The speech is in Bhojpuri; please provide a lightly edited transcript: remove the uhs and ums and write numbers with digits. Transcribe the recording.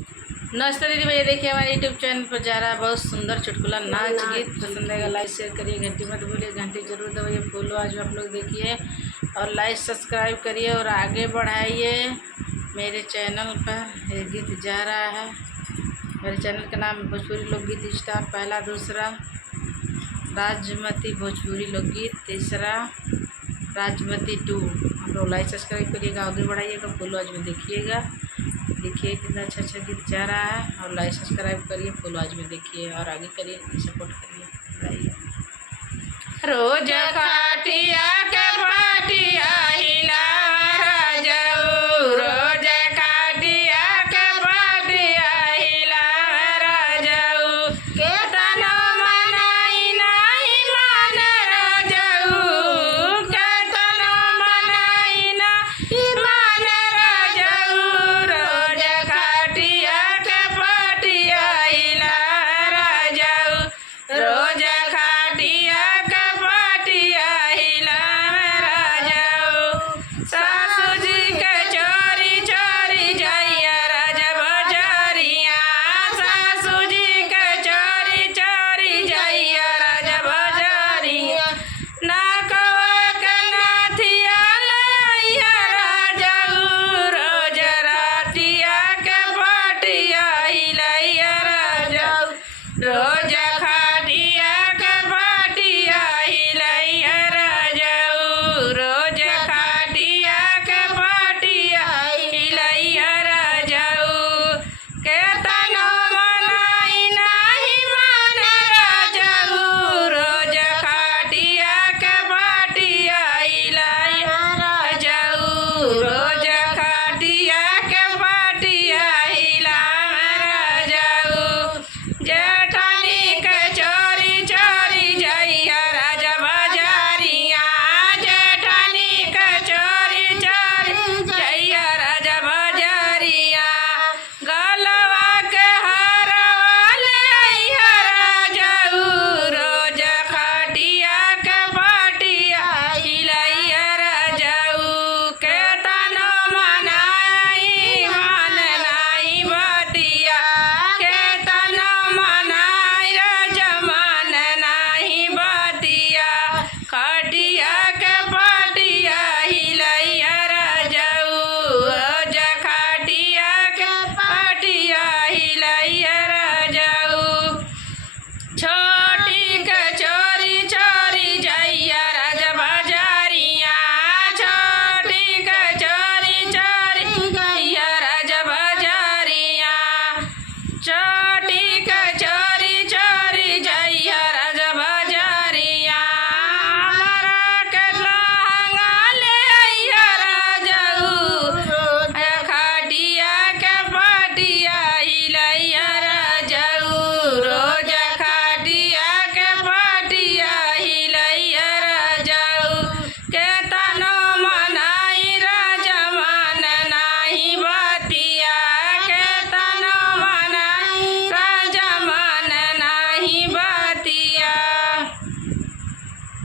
नमस्ते दीदी भैया, देखिए हमारे यूट्यूब चैनल पर जा रहा है बहुत सुंदर चुटकुला नाच गीत। पसंद आएगा लाइक शेयर करिए, घंटी मत भूलिए, घंटी जरूर दबाइए, फॉलो आज आप लोग देखिए और लाइक सब्सक्राइब करिए और आगे बढ़ाइए। मेरे चैनल पर ये गीत जा रहा है। मेरे चैनल का नाम भोजपुरी लोकगीत स्टार, पहला, दूसरा राजमती भोजपुरी लोकगीत, तीसरा राजमती 2। आप लोग लाइक सब्सक्राइब करिएगा, आगे बढ़ाइएगा, फॉलो आज में देखिएगा। देखिए कितना अच्छा अच्छा गीत जा रहा है और लाइक सब्सक्राइब करिए, फॉलो आज में देखिए और आगे करिए, सपोर्ट करिए। रोज खाटिया के पाटिया